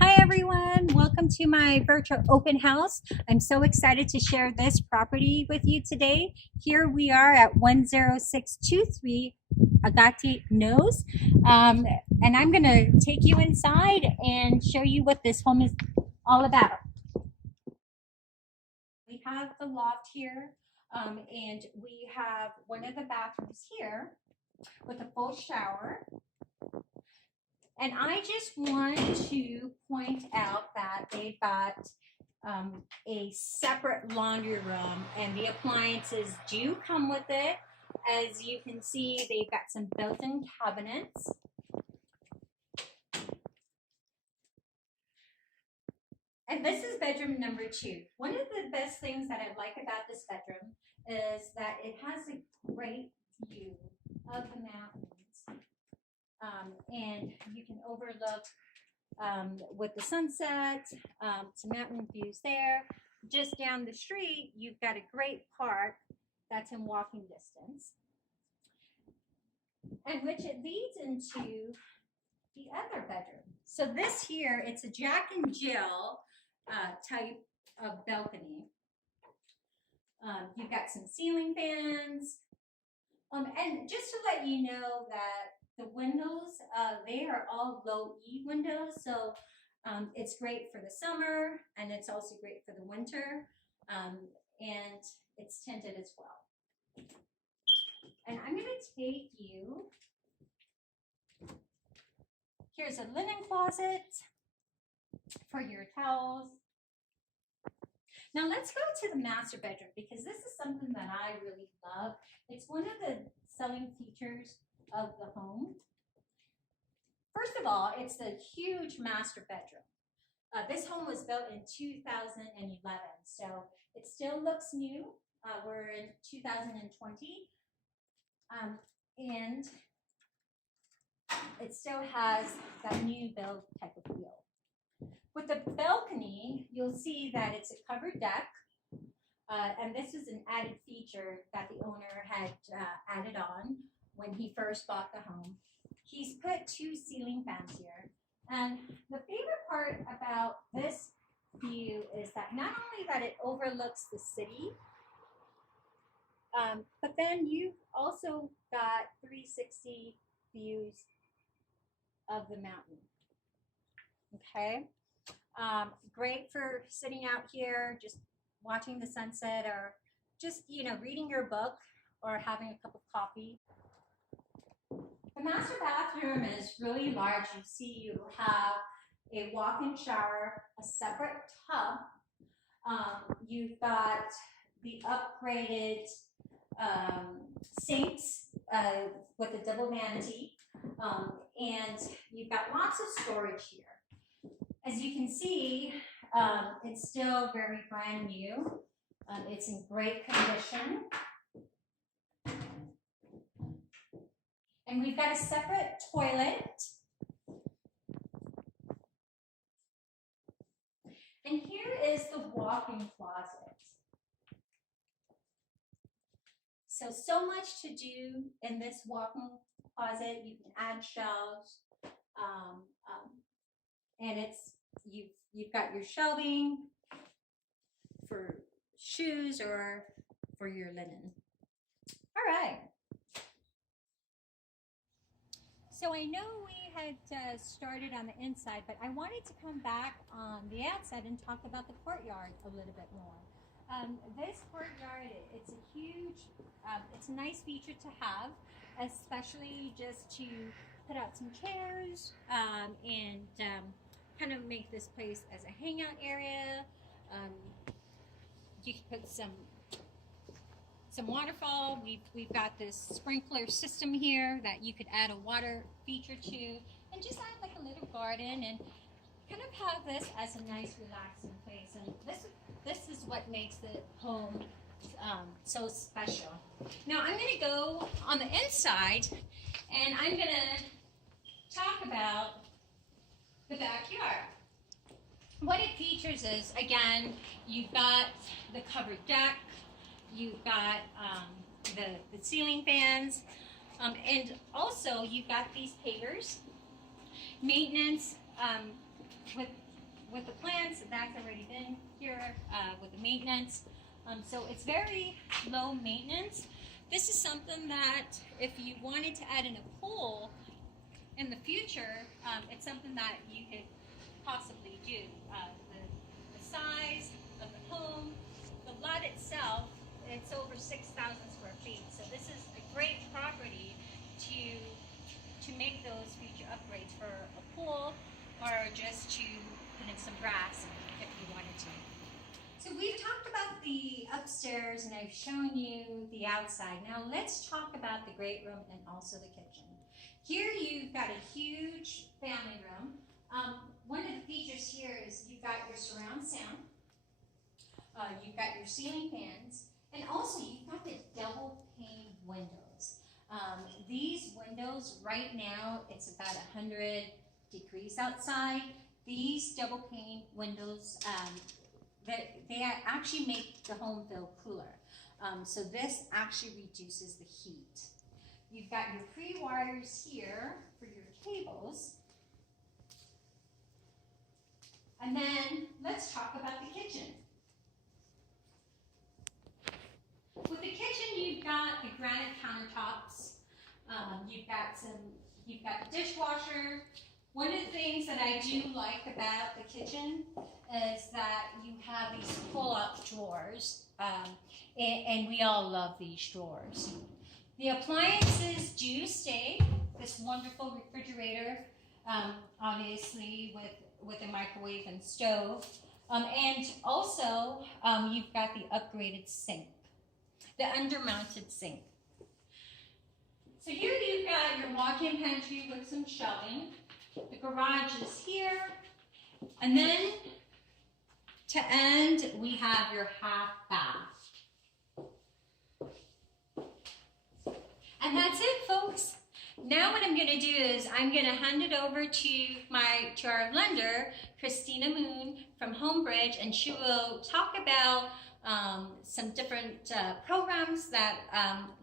Hi everyone, welcome to my virtual open house. I'm so excited to share this property with you today. Here we are at 10623 Agate Knoll. And I'm gonna take you inside and show you what this home is all about. We have the loft here, and we have one of the bathrooms here with a full shower. And I just want to point out that they've got a separate laundry room, and the appliances do come with it. As you can see, they've got some built-in cabinets. And this is bedroom number 2. One of the best things that I like about this bedroom is that it has a great view of the mountains. And you can overlook with the sunset, some mountain views there. Just down the street, you've got a great park that's in walking distance, and which it leads into the other bedroom. So this here, it's a Jack and Jill type of balcony. You've got some ceiling fans, and just to let you know that the windows, they are all low E windows, so it's great for the summer, and it's also great for the winter, and it's tinted as well. And I'm going to take you, here's a linen closet for your towels. Now let's go to the master bedroom, because this is something that I really love. It's one of the selling features of the home. First of all, it's a huge master bedroom. This home was built in 2011, so it still looks new. We're in 2020, and it still has that new build type of feel. With the balcony, you'll see that it's a covered deck, and this is an added feature that the owner had added on when he first bought the home. He's put 2 ceiling fans here. And the favorite part about this view is that not only that it overlooks the city, but then you've also got 360 views of the mountain. Okay, great for sitting out here, just watching the sunset, or just, reading your book or having a cup of coffee. The master bathroom is really large. You see you have a walk-in shower, a separate tub. You've got the upgraded sinks with a double vanity, and you've got lots of storage here. As you can see, it's still very brand new. It's in great condition. And we've got a separate toilet. And here is the walk-in closet. So much to do in this walk-in closet. You can add shelves, and you've got your shelving for shoes or for your linen. All right. So I know we had started on the inside, but I wanted to come back on the outside and talk about the courtyard a little bit more. This courtyard, it's a huge, it's a nice feature to have, especially just to put out some chairs and kind of make this place as a hangout area. You can put some waterfall. We've got this sprinkler system here that you could add a water feature to, and just add like a little garden and kind of have this as a nice relaxing place. And this is what makes the home so special. Now I'm going to go on the inside, and I'm going to talk about the backyard. What it features is, again, you've got the covered deck. You've got the ceiling fans, and also you've got these pavers. Maintenance with the plants, that's already been here with the maintenance. So it's very low maintenance. This is something that if you wanted to add in a pool in the future, it's something that you could possibly do. The size of the home, the lot itself, it's over 6,000 square feet. So this is a great property to make those future upgrades for a pool or just to put in some grass if you wanted to. So we've talked about the upstairs and I've shown you the outside. Now let's talk about the great room and also the kitchen. Here you've got a huge family room. One of the features here is you've got your surround sound, you've got your ceiling fans, and also you've got the double pane windows. These windows right now, it's about 100 degrees outside. These double pane windows, they actually make the home feel cooler. So this actually reduces the heat. You've got your pre-wires here for your cables. And then let's talk about the kitchen. With the kitchen, you've got the granite countertops. You've got the dishwasher. One of the things that I do like about the kitchen is that you have these pull-up drawers, and we all love these drawers. The appliances do stay. This wonderful refrigerator, obviously with a microwave and stove, and also you've got the upgraded sink, the under-mounted sink. So here you've got your walk-in pantry with some shelving. The garage is here. And then to end, we have your half bath. And that's it, folks. Now what I'm going to do is I'm going to hand it over to our lender, Christina Moon from Homebridge, and she will talk about some different programs that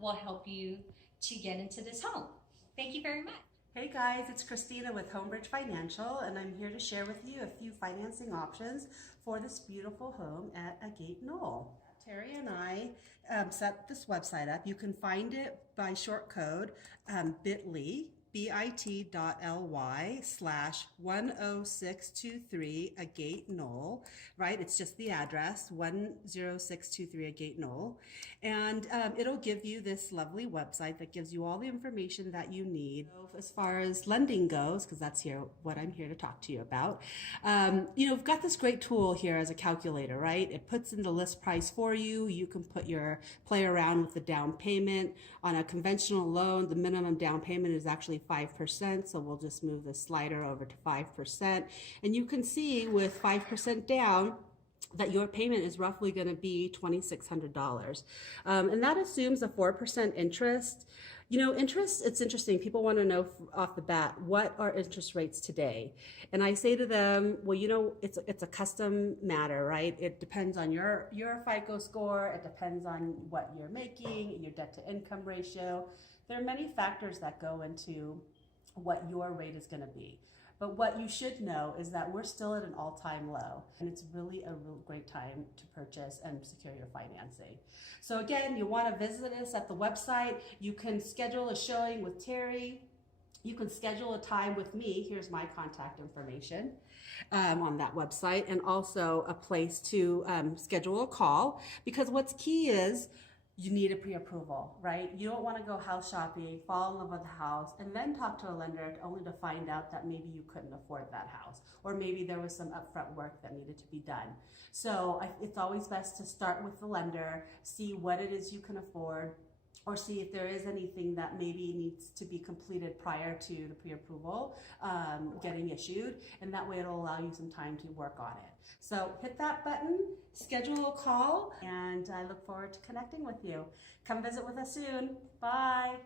will help you to get into this home. Thank you very much. Hey guys, it's Christina with Homebridge Financial, and I'm here to share with you a few financing options for this beautiful home at Agate Knoll. Terry and I set this website up. You can find it by short code bit.ly/10623 Agate Knoll, right? It's just the address, 10623 Agate Knoll. And it'll give you this lovely website that gives you all the information that you need. As far as lending goes, because that's what I'm here to talk to you about, we've got this great tool here as a calculator, right? It puts in the list price for you. You can play around with the down payment. On a conventional loan, the minimum down payment is actually 5%, so we'll just move the slider over to 5%. And you can see with 5% down, that your payment is roughly going to be $2,600. And that assumes a 4% interest. Interest, it's interesting. People want to know off the bat, what are interest rates today? And I say to them, well, it's a custom matter, right? It depends on your FICO score. It depends on what you're making, your debt to income ratio. There are many factors that go into what your rate is going to be. But what you should know is that we're still at an all-time low, and it's really a real great time to purchase and secure your financing. So again, you want to visit us at the website. You can schedule a showing with Terry. You can schedule a time with me. Here's my contact information on that website, and also a place to schedule a call, because what's key is you need a pre-approval, right? You don't want to go house shopping, fall in love with the house, and then talk to a lender only to find out that maybe you couldn't afford that house, or maybe there was some upfront work that needed to be done. So it's always best to start with the lender, see what it is you can afford, or see if there is anything that maybe needs to be completed prior to the pre-approval getting issued, and that way it'll allow you some time to work on it. So hit that button, schedule a call, and I look forward to connecting with you. Come visit with us soon. Bye.